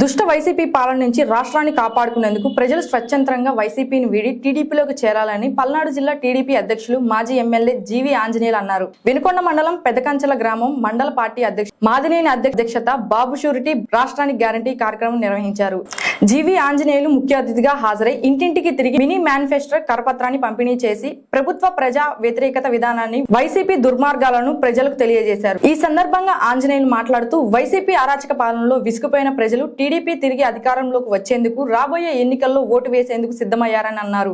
దుష్ట వైసీపీ పాలన నుంచి రాష్ట్రాన్ని కాపాడుకునేందుకు ప్రజలు స్వచ్ఛంతంగా వైసీపీని వీడి టీడీపీలోకి చేరాలని పల్నాడు జిల్లా టీడీపీ అధ్యక్షులు మాజీ ఎమ్మెల్యే జీవి ఆంజనేయులు అన్నారు. వినుకొండ మండలం పెదకంచెల గ్రామం మండల పార్టీ అధ్యక్ష మాదినేని అధ్యక్షత బాబు షూరిటీ రాష్ట్రానికి గ్యారంటీ కార్యక్రమం నిర్వహించారు. జీవి ఆంజనేయులు ముఖ్య అతిథిగా హాజరై ఇంటింటికి తిరిగి మినీ మేనిఫెస్టో కరపత్రాన్ని పంపిణీ చేసి ప్రభుత్వ ప్రజా వ్యతిరేకత విధానాన్ని వైసీపీ దుర్మార్గాలను ప్రజలకు తెలియజేశారు. ఈ సందర్భంగా ఆంజనేయులు మాట్లాడుతూ వైసీపీ అరాచక పాలనలో విసుగుపోయిన ప్రజలు టీడీపీ తిరిగి అధికారంలోకి వచ్చేందుకు రాబోయే ఎన్నికల్లో ఓటు వేసేందుకు సిద్ధమయ్యారని అన్నారు.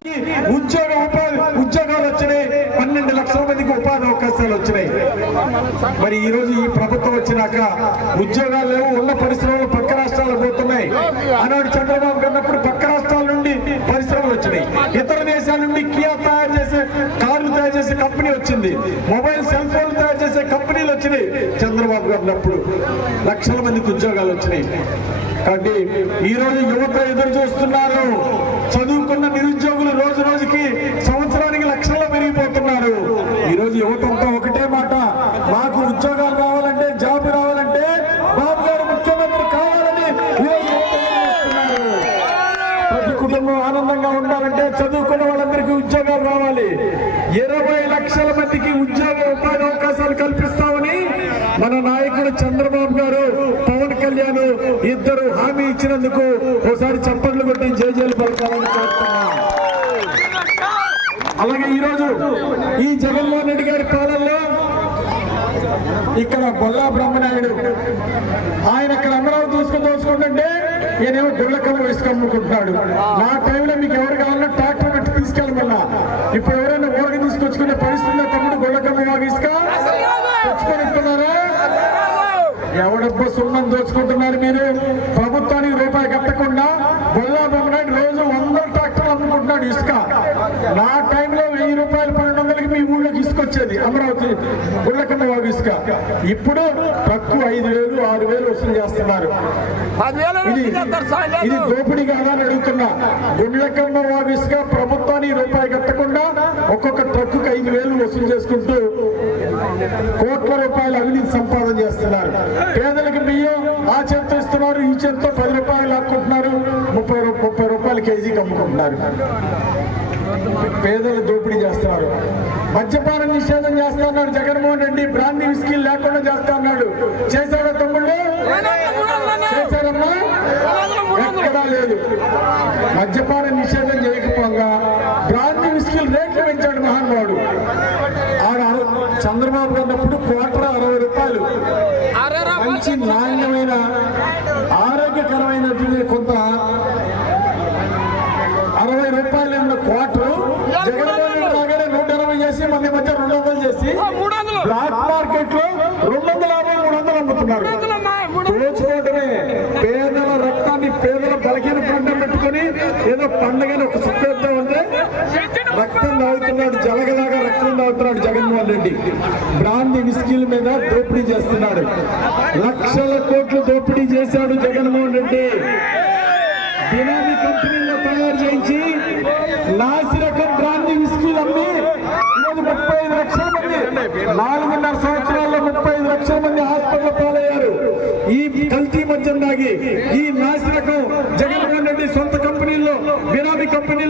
ఉద్యోగాలు వచ్చినాయి. పన్నెండు లక్షల మందికి ఉపాధి అవకాశాలు వచ్చినాయి. మరి ఈ రోజు ఈ ప్రభుత్వం వచ్చినాక ఉద్యోగాలు లేవు ఉన్న పరిశ్రమలు పక్క ఆనాడు చంద్రబాబు కన్నప్పుడు పక్క రాష్ట్రాల నుండి పరిశ్రమలు వచ్చినాయి. ఇతర దేశాల నుండి కియా తయారు చేసే కార్లు తయారు చేసే కంపెనీ వచ్చింది. మొబైల్ సెల్ ఫోన్లు తయారు చేసే కంపెనీలు వచ్చినాయి. చంద్రబాబు గారినప్పుడు లక్షల మందికి ఉద్యోగాలు వచ్చినాయి. కాబట్టి ఈ రోజు యువత ఎదురు చూస్తున్నారు. చదువుకున్న నిరుద్యోగులు రోజు రోజుకి సంవత్సరానికి లక్షల్లో పెరిగిపోతున్నారు ఈ రోజు యువత అంతా ఒకటే మాట మాకు ఉద్యోగాలు రావాలంటే జాబ్ రావాలంటే బాబు గారు ముఖ్యమంత్రి కావాలని ఈ రోజు యువత ఎదురు చూస్తున్నారు. ప్రతి కుటుంబం ఆనందంగా ఉండాలంటే చదువుకున్న వాళ్ళందరికీ ఉద్యోగాలు రావాలి. ఇరవై లక్షల మందికి ఉద్యోగ ఉపాధి అవకాశాలు కల్పిస్తామని మన నాయకుడు చంద్రబాబు గారు పవన్ కళ్యాణ్ ఇద్దరు హామీ ఇచ్చినందుకు ఒకసారి చప్పట్లు కొట్టి జేజేలు పలకాలని కోరుతున్నాం అలాగే ఈరోజు ఈ జగన్మోహన్ రెడ్డి గారి పాలనలో ఇక్కడ బొల్లా బ్రహ్మనాయుడు ఆయన ఇక్కడ అమరావతి తీసుకుని దోచుకుంటుంటే ఈయనేమో దుర్లకమ్మ ఇసుక అమ్ముకుంటున్నాడు నా టైంలో మీకు ఎవరు కావాలన్నా ట్రాక్టర్ పెట్టి తీసుకెళ్ళమన్నా. ఇప్పుడు ఎవరైనా ఊరకి తీసుకొచ్చుకునే పరిస్థితి ఉందా? తమ్ముడు గుళ్ళకమ్మ వాగి ఇసుక? ఎవడబ్బ సున్నం దోచుకుంటున్నారు మీరు? ప్రభుత్వానికి రూపాయి కట్టకుండా బొల్లా బ్రహ్మనాయుడు రోజు వందల ట్రాక్టర్లు అమ్ముకుంటున్నాడు ఇసుక. నా టైంలో వెయ్యి రూపాయలు పన్నెండు వందలకి మీ ఊళ్ళోకి ఇసుక వచ్చేది అమరావతి గుళ్ళకమ్మ వాగు ఇసుక. ఇప్పుడు తక్కువ ఐదు వేలు ఆరు వేలు వసూలు చేస్తున్నారు. ఇది దోపిడీ కాదా అని అడుగుతున్నా. గుండ్లకమ్మ వాగు ఇసుక ప్రభుత్వానికి రూపాయి కట్టకుండా ఒక్కొక్క ట్రక్కుకి ఐదు వేలు వసూలు చేసుకుంటూ కోట్ల రూపాయలు అవినీతి సంపాదన చేస్తున్నారు. పేదలకు బియ్యం ఆ చేత్తో ఇస్తున్నారు ఈ చేత్తో పది రూపాయలు లాక్కుంటున్నారు. ముప్పై ముప్పై రూపాయలు కేజీకి అమ్ముకుంటున్నారు. పేదలు దోపిడీ చేస్తున్నారు. మద్యపానం నిషేధం చేస్తా అన్నాడు జగన్మోహన్ రెడ్డి బ్రాంతి విస్కీ లేకుండా చేస్తా అన్నాడు చేశారా తమ్ముళ్ళు? చేశారమ్మా? ఎక్కడా లేదు. మద్యపాన నిషేధం చేయకపోగా బ్రాంతి విస్కీలు రేట్లు పెంచాడు మహానుభావుడు. ఆడ చంద్రబాబు గారినప్పుడు క్వార్టర్ అరవై రూపాయలు. మంచి నాణ్యమైన ఆరోగ్యకరమైనటువంటి కొంత అరవై రూపాయలు ఉన్న క్వార్టర్ జగన్మోహన్ రెడ్డి రాగానే నూట ఎనభై చేసి మన ఈ మధ్య రెండు వందలు చేసి బ్లాక్ మార్కెట్లో రెండు వందల యాభై మూడు వందలు అమ్ముతున్నారు. పేదల రక్తాన్ని పేదల బలహీన పంటం పెట్టుకొని ఏదో పండగని ఒక సుఖేద్దాం అంటే రక్తం తాగుతున్నాడు జలగలాగా రక్తం తాగుతున్నాడు జగన్మోహన్ రెడ్డి. బ్రాంతి విస్కీల మీద దోపిడీ చేస్తున్నాడు. లక్షల కోట్లు దోపిడీ చేశాడు జగన్మోహన్ రెడ్డి. బినామీ కంపెనీలో తయారు చేయించి నాసిరకం బ్రాంతి విస్కీలు అమ్మి ఈరోజు ముప్పై ఐదు లక్షల మంది నాలుగున్నర సంవత్సరాల్లో ముప్పై ఐదు లక్షల మంది హాస్పిటల్ పాలయ్యారు ఈ కల్తీ మద్యం దాగి ఈ నాసిరకం జగన్మోహన్ రెడ్డి సొంత కంపెనీల్లో బినామీ కంపెనీల్లో